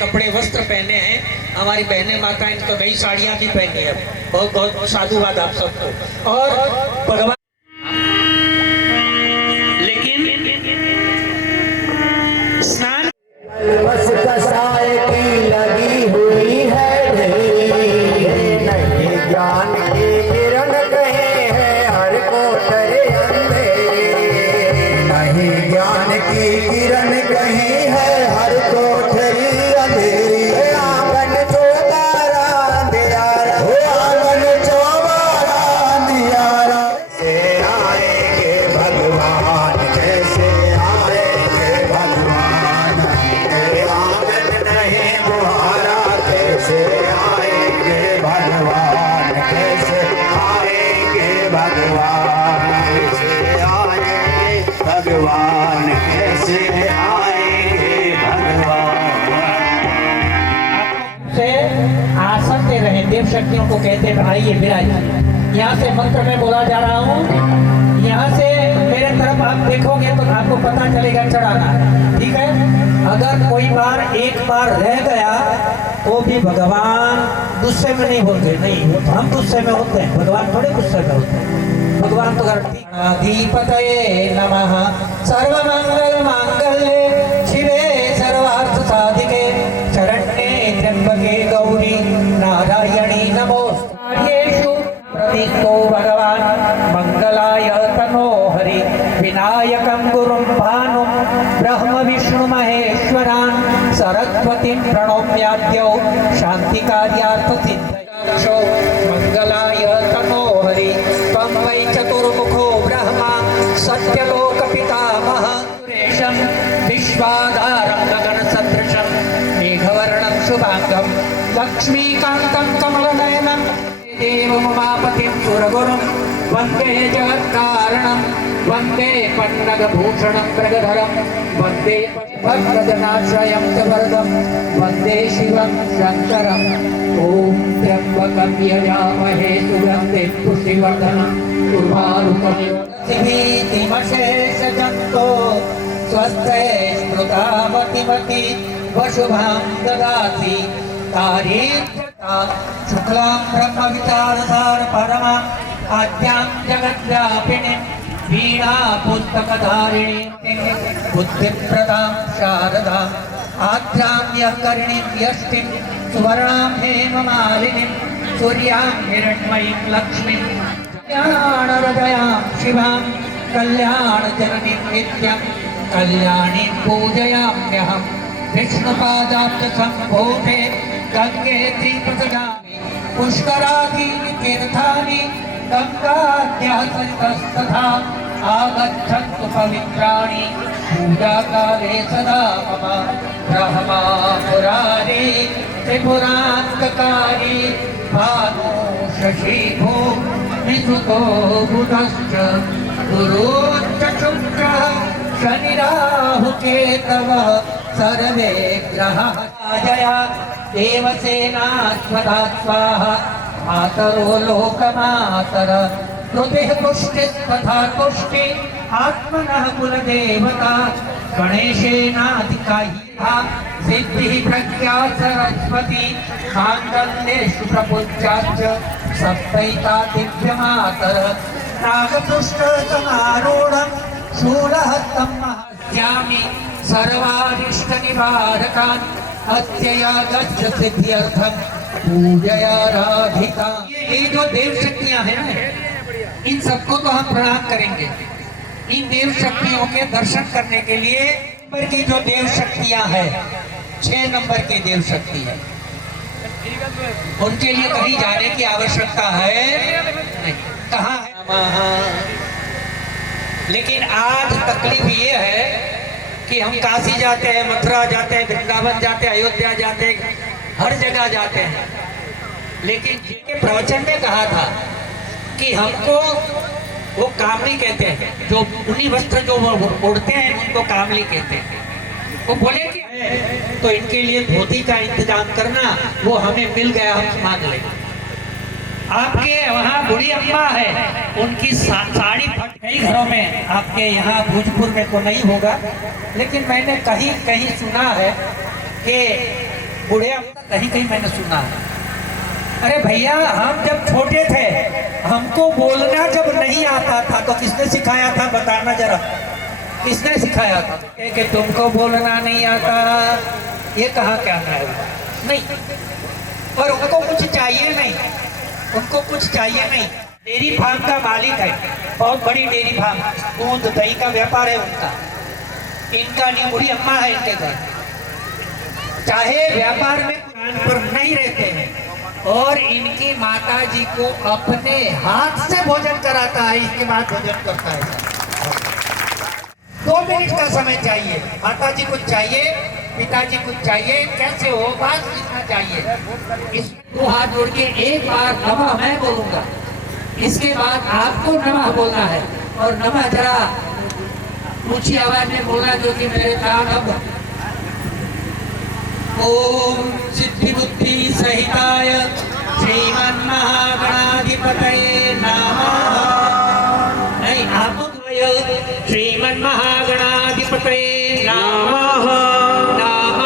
कपड़े वस्त्र पहने हैं। हमारी बहनें माताएं तो नई साड़ियां भी पहनी है। बहुत बहुत साधुवाद आप सबको। और भगवान लेकिन स्नान बस कसाय की लगी हुई है नहीं ज्ञान की किरण कहे है हर कोठरे अंधेरे नहीं ज्ञान की किरण कहे है हर कोठरी अंधेरी आंगन चौबारा अंधियारा आंगन चौबारा अंधियारा से आएंगे भगवान कैसे आएंगे भगवान आंगन नहीं बुहारा कैसे आएंगे भगवान कैसे आएंगे भगवान कैसे आएंगे भगवान कैसे आएंगे भगवान से आसन दे रहे देव शक्तियों को कहते हैं आइए विराजिए। यहाँ से मंत्र में बोला जा रहा हूँ। यहाँ से मेरे तरफ आप देखोगे तो आपको पता चलेगा चढ़ाना, ठीक है। अगर कोई बार एक बार रह गया तो भी भगवान गुस्से में नहीं बोलते, नहीं वो तो हम गुस्से में होते हैं, भगवान थोड़े गुस्से में होते हैं। भगवान तो अधिपतये नमः सर्वमंगल मांगल्ये शिवे सर्वार्थ साधिके शरण्ये त्र्यंबके गौरी नारायणी नमोस्तुते। प्रतीको भगवान मंगलाय तनो हरि विनायकं गुरुं भानुं ब्रह्म विष्णु महेश्वरान् सरस्वतीं प्रणम्याद्यौ शान्तिकार्यार्थ सिद्धये मंगलाय तनो हरि त्वं वै चतुर्मुखो ब्रह्मा सत्यलोक पितामह सुरेशं विश्वाधारं गगनसदृशं मेघवर्णं शुभांगं लक्ष्मीकान्तं कमलनयनं देवमुमापतिं सुरगुरुं वन्दे जगत्कारणं वन्दे पन्नगभूषणं मृगधरं वन्दे भक्तजनाश्रयं च वरदं वन्दे शिवं शङ्करम् ॐ त्र्यम्बकं यजामहे सुगन्धिं पुष्टिवर्धनं उर्वारुकमिव भीतिमशेषजन्तो स्वस्थे स्मृतामतिमति वशुभां ददाति तारीख्यता शुक्लां ब्रह्मविचारसार परमा आद्यां जगद्व्यापिनीं वीणा पुस्तकधारिणीं बुद्धिप्रदां शारदाम् आद्यां यःकर्णीं यष्टिं सुवर्णां हेममालिनीं सूर्यां हिरण्मयीं लक्ष्मीं कल्याणहृदयां शिवां कल्याणजननीं नित्यं कल्याणीं पूजयाम्यहं विष्णुपादाब्जसम्भूते गंगे त्रिपथगामि पुष्करादीनि तीर्थानि गंगाद्यासरितस्तथा आगच्छन्तु पवित्राणि पूजाकाले सदा मम ब्रह्मा मुरारी त्रिपुरान्तकारी भानु शशि भूमिसुतो बुधश्च गुरुश्च शुक्रः शनिराहु केतवः सर्वे ग्रहाः जया देवसेना स्वधा स्वाहा मातरो लोकमातर कृतिः पुष्टिस्तथा पुष्टि आत्मनः कुलदेवता गणेशेनाधिकायिता सिद्धिः प्रज्ञा सरस्वती माङ्गल्येषु प्रपूज्याच्च सप्तैता दिव्यमातर नागपुष्पसमारूढं शूलहस्तं महत्यामि सर्वारिष्टनिवारकान् अत्ययागच्छ सिद्ध्यर्थं पूजया राधिका। ये जो देव शक्तियां हैं इन सबको तो हम प्रणाम करेंगे। इन देव शक्तियों के दर्शन करने के लिए नंबर की जो देव शक्तियां हैं 6 नंबर के देव शक्ति है, उनके लिए कहीं जाने की आवश्यकता है नहीं। कहाँ है? लेकिन आज तकलीफ ये है कि हम काशी जाते हैं, मथुरा जाते हैं, वृंदावन जाते हैं, अयोध्या जाते हैं, हर जगह जाते हैं, लेकिन जिनके प्रवचन में कहा था कि हमको वो कामली कहते हैं, जो ऊनी वस्त्र जो उड़ते हैं उनको कामली कहते हैं। वो बोले कि तो इनके लिए धोती का इंतजाम करना, वो हमें मिल गया, हम मांग लेंगे। आपके वहाँ बुढ़ी अम्मा है, उनकी साड़ी फट कई घरों में, आपके यहाँ भोजपुर में तो नहीं होगा, लेकिन मैंने कहीं कहीं सुना है कि बूढ़े कहीं कहीं मैंने सुना है। अरे भैया, हम जब छोटे थे हमको बोलना जब नहीं आता था तो किसने सिखाया था, बताना जरा, किसने सिखाया था? कि तुमको बोलना नहीं आता, ये कहाँ क्या है? नहीं, और उनको कुछ चाहिए नहीं, उनको कुछ चाहिए नहीं। डेयरी फार्म का मालिक है, बहुत बड़ी डेयरी फार्म, दूध दही का व्यापार है उनका। इनका नहीं, बूढ़ी अम्मा है इनके घर, चाहे व्यापार में दुकान पर नहीं रहते हैं, और इनकी माता जी को अपने हाथ से भोजन कराता है, इसके बाद भोजन करता है। 2 मिनट का समय चाहिए, माता जी कुछ चाहिए, पिताजी कुछ चाहिए, कैसे हो, बात कितना चाहिए। इस 2 हाथ जोड़ के एक बार नमः मैं बोलूंगा, इसके बाद आपको नमः बोलना है, और नमः जरा ऊंची आवाज में बोलना, जो कि मेरे कान अब। ओम सिद्धि बुद्धि सहिताय श्रीमन्महागणाधिपतये नमः। नहीं, आप श्रीमन्महागणाधिपतये नमः नमः।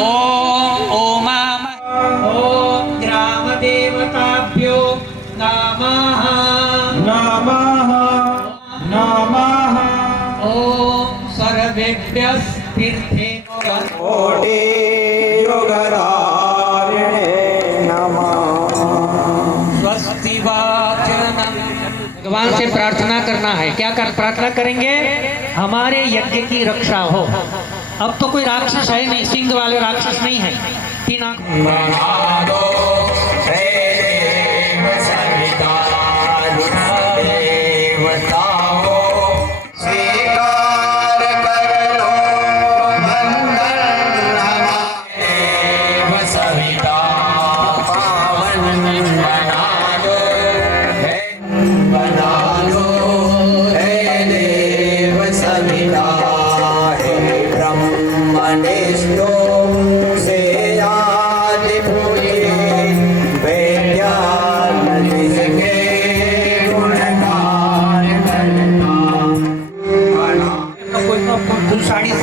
ओम ग्राम देवताभ्यो नमः नमः नमः। ओम सर्वेभ्यस्तीर्थेभ्यो कोटि योगधारिणे नमः। स्वस्ति वाचनम्। भगवान से प्रार्थना करना है। क्या प्रार्थना करेंगे? हमारे यज्ञ की रक्षा हो। अब तो कोई राक्षस है नहीं, सिंह वाले राक्षस नहीं है। 3 आंख साड़ी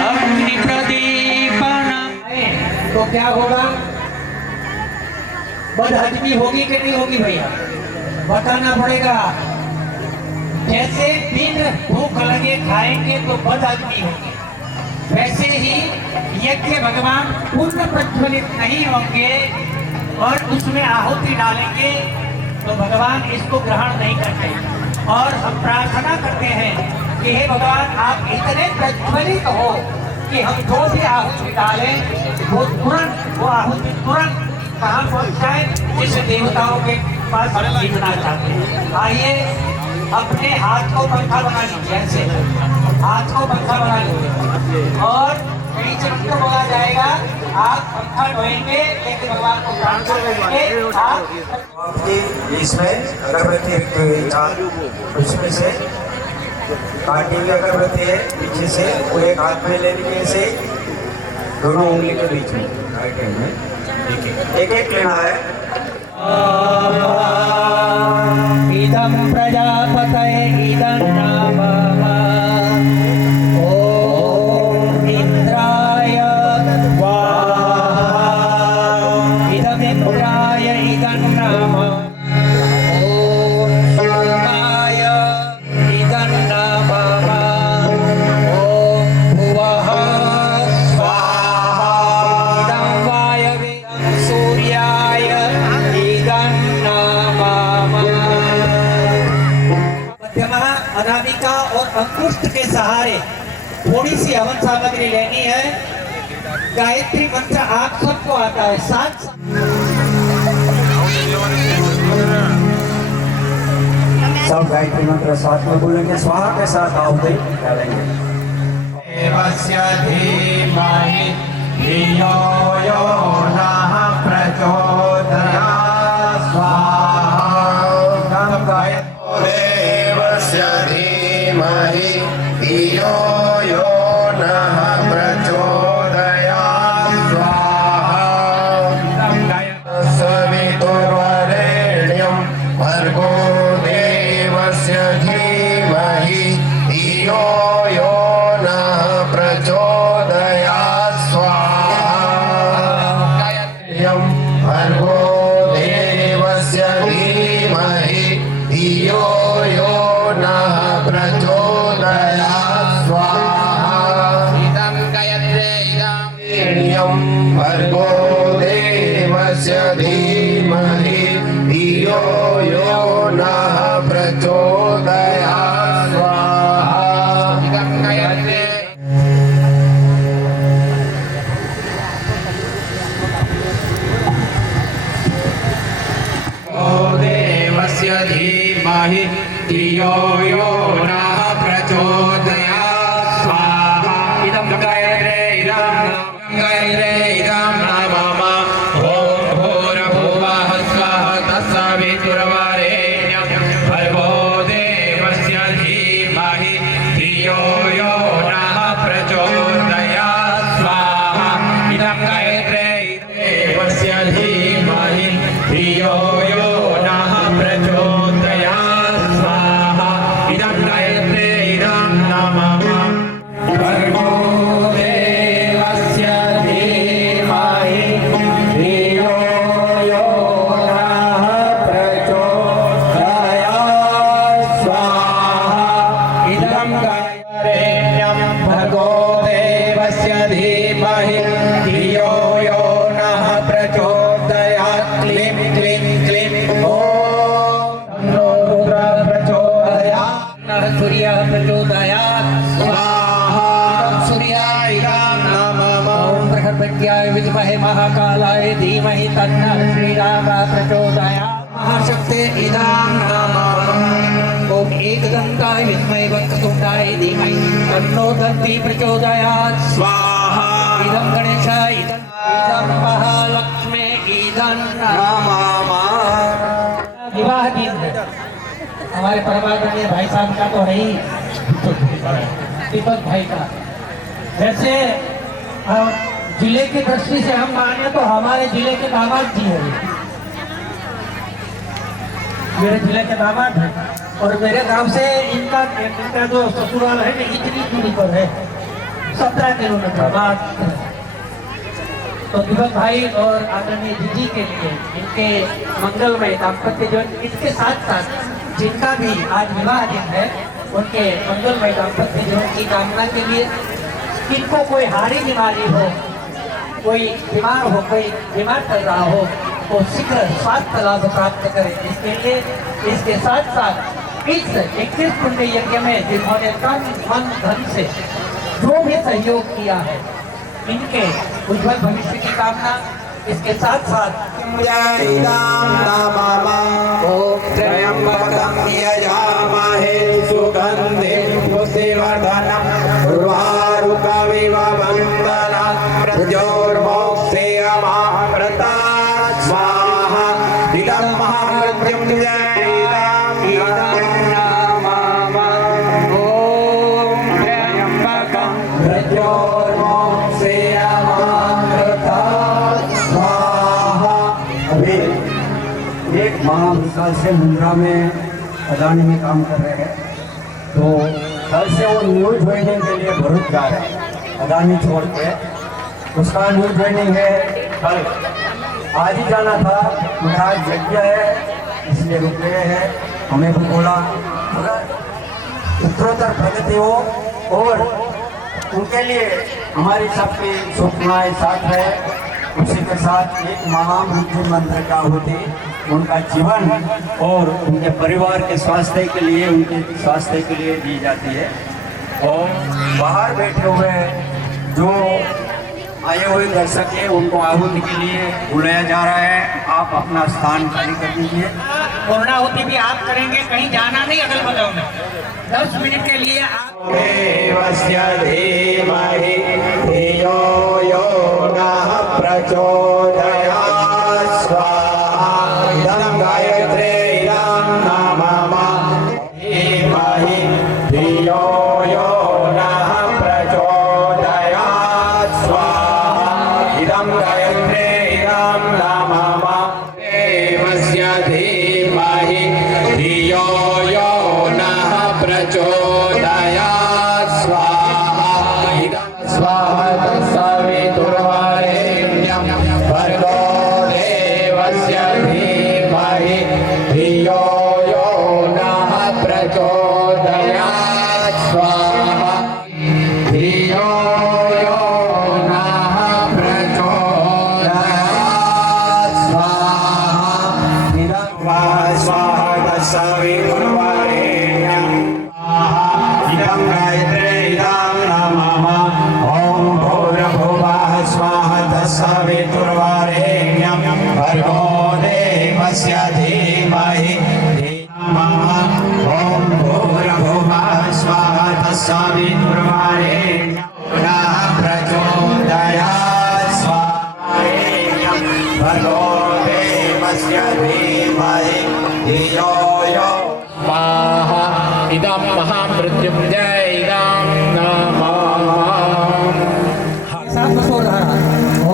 अग्नि प्रदीपन। तो क्या होगा? बदहजमी होगी कि नहीं होगी भैया? बताना पड़ेगा। जैसे बिन भूख लगे खाएंगे तो बदहजमी होगी, वैसे ही यज्ञ भगवान पूर्ण प्रज्वलित नहीं होंगे और उसमें आहुति डालेंगे तो भगवान इसको ग्रहण नहीं करते। और हम प्रार्थना करते हैं कि हे भगवान, आप इतने प्रज्वलित हो कि हम जो भी आहुति डालें वो तुरंत, वो आहुति तुरंत कहाँ पहुँच जाए, जिस देवताओं के पास हम जीतना चाहते हैं। आइए अपने हाथ को पंखा बना लीजिए, ऐसे हाथ को पंखा बना लीजिए, और कहीं से उनको बोला जाएगा आप पंखा ढोएंगे, लेकिन भगवान को प्रार्थना करेंगे। आप इसमें अगरबत्ती उसमें से काटी हुई अगरबत्ती है, पीछे से वो एक हाथ में लेने के, ऐसे दोनों उंगली के बीच में राइट हैंड में एक एक लेना है। इदं प्रजापतये इदं नमः। ओम इंद्राय स्वाहा। इदं इंद्राय इदं नमः। ओम सोमाय इदं नमः। ओम भुवः स्वाहा। इदं वायवे सूर्याय इदं नमः। मध्यमा, अनामिका और अंकुष्ट के सहारे थोड़ी सी हवन सामग्री लेनी है। गायत्री मंत्र आप सबको आता है, साथ सब गायत्री मंत्र साथ में बोलेंगे, स्वाहा के साथ आहुति डालेंगे। देवस्य धीमहि धियो यो नः प्रचोदयात् स्वाहा। देवस्य धीमहि धियो यो नः प्रचोदयात् स्वाहा। सवितुर्वरेण्यं प्रचोदयात् स्वाहा इदं गायत्रे इदं भर्गो देवस्य धीमहि धियो यो नः प्रचोदयात् स्वाहा इदं गायत्रे देवस्य धीमहि धियो यो नः प्रचोदयात् स्वाहा इदं गायत्रे इदं नमः ॐ भूर्भुवः स्वः तत्सवितुर्वरेण्यं भर्गो देवस्य धीमहि धियो यो नः प्रचोदयात् स्वाहा इदं गायत्रे देवस्य धीमहि धियो यो नः प्रचोदयात् स्वाहा इदं गायत्रे इदं नमः भर्गो देवस्य धीमहि धियो यो नः प्रचोदयात् स्वाहा इदं गायत्रेण्यं भर्गो देवस्य धीमहि धियो यो नः प्रचोदयात् क्लीं क्लीं क्लीं ॐ तन्नो रुद्रः प्रचोदयात् नः सूर्यः प्रचोदयात् स्वाहा सूर्याय नमः ॐ बृहस्पत्याय विद्महे महाकालाय धीमहि तन्नः श्रीरामः प्रचोदयात् महाशक्ते इदं नमः ॐ एकदन्ताय विद्महे वक्रतुण्डाय धीमहि तन्नो दन्ती प्रचोदयात् स्वाहा इदं गणेशाय इदं महालक्ष्मे इदं नमः विवाह दिन है हमारे परिवार में भाई साहब का तो है ही दीपक भाई का। वैसे जिले की दृष्टि से हम माने तो हमारे जिले के दामाद जी है ये। मेरे जिले के दामाद है और मेरे गांव से इनका जो ससुराल है ना इतनी दूरी पर है 17 किलोमीटर बाद। तो दीपक भाई और आदरणीय दीदी के लिए इनके मंगलमय दाम्पत्य जीवन इसके साथ साथ जिनका भी आज विवाह दिन है उनके मंगलमय दाम्पत्य जीवन की कामना के लिए किनको कोई हारी बीमारी हो, कोई बीमार हो, कोई बीमार चल रहा हो तो शीघ्र स्वास्थ्य लाभ प्राप्त करें। इसके लिए इसके साथ साथ इस 21 पुण्य यज्ञ में जिन्होंने तन मन धन से जो भी सहयोग किया है इनके उज्जवल भविष्य की कामना। इसके साथ साथ त्र्यंबकं यजामहे सुगन्धिं पुष्टिवर्धनं उर्वारुकमिव बन्धनात् मृत्योर्मोक्षयमामृतात् स्वाहा इदं महामृत्युञ्जयं नमः ॐ त्र्यंबकं मृत्योर्मोक्षयमामृतात् स्वाहा। अभी एक माह साल से मुंद्रा में अदानी में काम कर रहे हैं, तो कल से वो न्यूज ज्वाइनिंग के लिए भरूच जा रहे हैं अदानी छोड़ के। उसका न्यूज ज्वाइनिंग है कल, आज ही जाना था मगर आज यज्ञ है इसलिए रुक गए हैं। हमें भी बोला अगर उत्तरोत्तर प्रगति हो और उनके लिए हमारी सबकी शुभकामनाएं साथ है। उसी के साथ एक महामृत्यु मंत्र का होती उनका जीवन और उनके परिवार के स्वास्थ्य के लिए उनके स्वास्थ्य के लिए दी जाती है। और बाहर बैठे हुए जो आए हुए दर्शक हैं उनको आहुति के लिए बुलाया जा रहा है। आप अपना स्थान खाली कर दीजिए। पूर्णाहुति भी आप करेंगे, कहीं जाना नहीं अगल बगल में। 10 मिनट के लिए आप देवस्य धीमहि धियो यो नः प्रचोदयात् स्वाहा इदं गायत्रे इदं नमः धीमहि धियो यो नः प्रचोदयात् स्वाहा इदं गायत्रे इदं नमः देवस्य धीमहि धियो यो नः प्रचोदयात् स्वाहा प्रचोदयात् स्वाहारेण्यं भर्गो देवस्य धीमहि धियो यो स्वाहा इदं महामृत्युञ्जयं नमामि। साथ में बोल रहा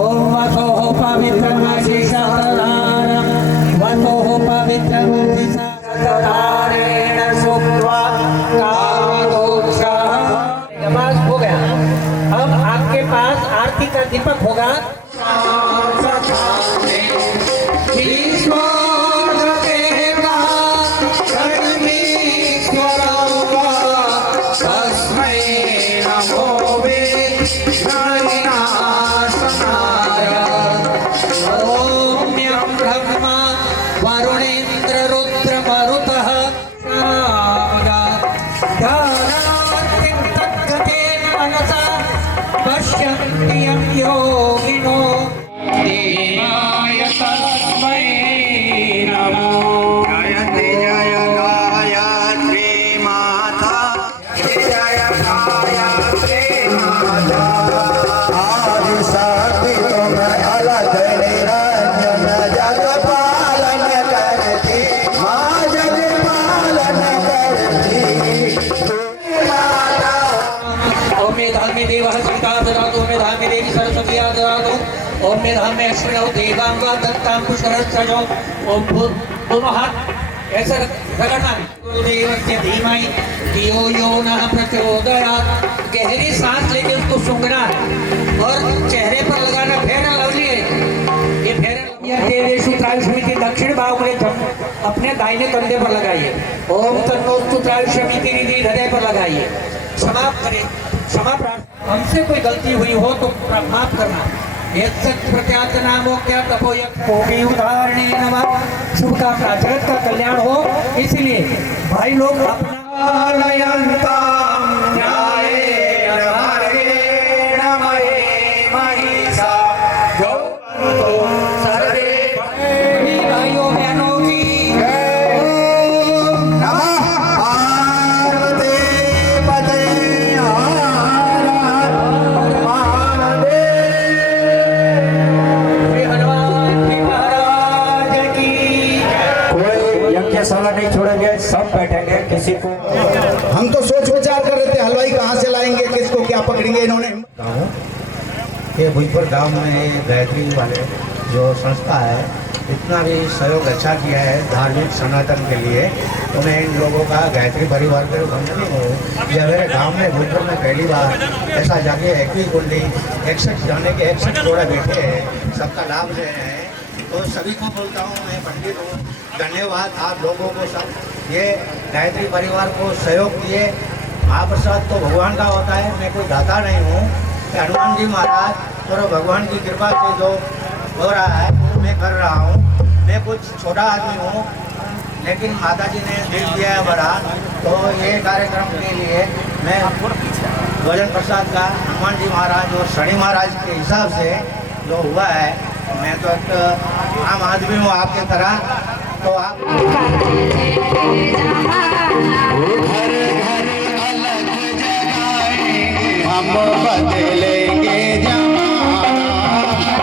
ओम वसो पवित्रमधिशातधारं वसो पवित्रमधिशातधारेण सुक्त्वा कामदोषः। नमाज हो गया। अब आपके पास आरती का दीपक होगा। वरुणेन्द्र रुद्र मरुतः मनसा पश्यन्ति यं योगिनो देवाय तस्मै नमो। जयति जय गायत्री माता जय गायत्री माता आदि शक्ति तुम अलग निरंजन जग पालन करती माँ जग पालन करती माता। ओम मेधामे देवः संकाः ददातु ओम मेधामे देवी सरस्वती ददातु ओम मेधामे अश्विनौ देवांगा दत्तां कुशरस्रजो। ओम भूत दोनों हाथ ऐसे रगड़ना है। गुरुदेवस्य धीमहि धियो यो नः प्रचोदयात्। गहरी सांस लेके उसको सूंघना है और चेहरे पर लगाना। फेरन लवली है ये फेरन। देवेषु त्रायुष्मिति दक्षिण भाव में अपने दाहिने कंधे पर लगाइए। ओम तन्नोस्तु त्रायुष्मिति निधि हृदय पर लगाइए। क्षमा करें, क्षमा प्रार्थना। हमसे कोई गलती हुई हो तो माफ करना। यत्सत् प्रत्यात्नामो क्या तपोयक कोटि उदाहरणे नमः। शुभ का जगत का कल्याण हो, इसलिए भाई लोग अपना भाइयों बहनों की सलाह नहीं छोड़ेंगे, सब बैठेंगे। किसी को हम तो सोच विचार कर रहे थे हलवाई कहाँ से लाएंगे, किसको क्या पकड़ेंगे। इन्होंने ये भुजपुर गांव में ये गायत्री वाले जो संस्था है इतना भी सहयोग अच्छा किया है धार्मिक सनातन के लिए। तो मैं इन लोगों का गायत्री परिवार के वंदनीय हूँ। यह मेरे गांव में भुजपुर में पहली बार ऐसा जाके 21 कुंडली 61 जाने के 61 जोड़े बैठे हैं, सबका लाभ ले रहे हैं। तो सभी को बोलता हूँ, मैं पंडित हूँ, धन्यवाद आप लोगों को सब ये गायत्री परिवार को सहयोग दिए। महाप्रसाद तो भगवान का होता है, मैं कोई दाता नहीं हूँ। हनुमान जी महाराज और भगवान की कृपा से जो हो रहा है वो मैं कर रहा हूँ। मैं कुछ छोटा आदमी हूँ, लेकिन माता जी ने दिल दिया है बड़ा। तो ये कार्यक्रम के लिए मैं भोजन प्रसाद का हनुमान जी महाराज और शनि महाराज के हिसाब से जो हुआ है, मैं तो एक आम आदमी हूँ आपके तरह। तो आप हम बदलेंगे जमाना,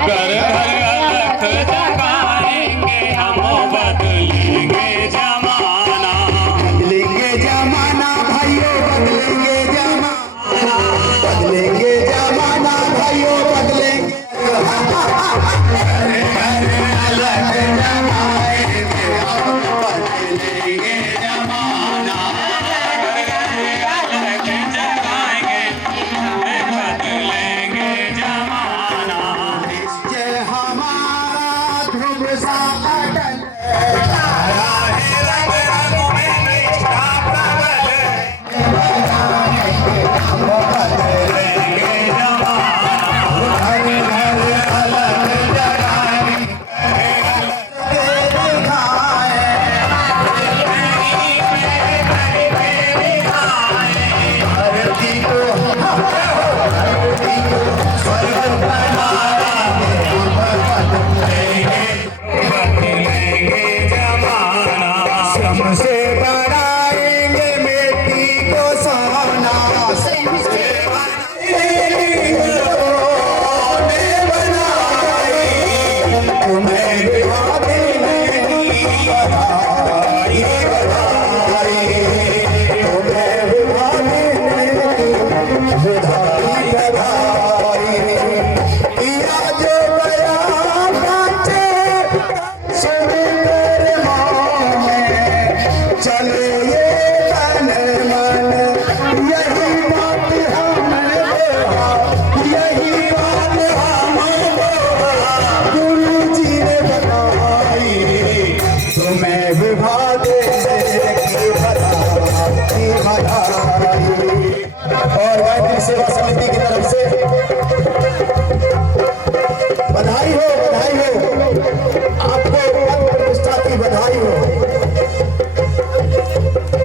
घर घर अलग जगाएंगे हम बदलेंगे जमाना। बदलेंगे जमाना भाइयों, बदलेंगे जमाना, बदलेंगे जमाना भाइयों, बदलेंगे। घर अलग जगाएंगे हम बदलेंगे जमाना। और गायत्री सेवा समिति की तरफ से बधाई हो आपको प्रतिष्ठा की बधाई हो।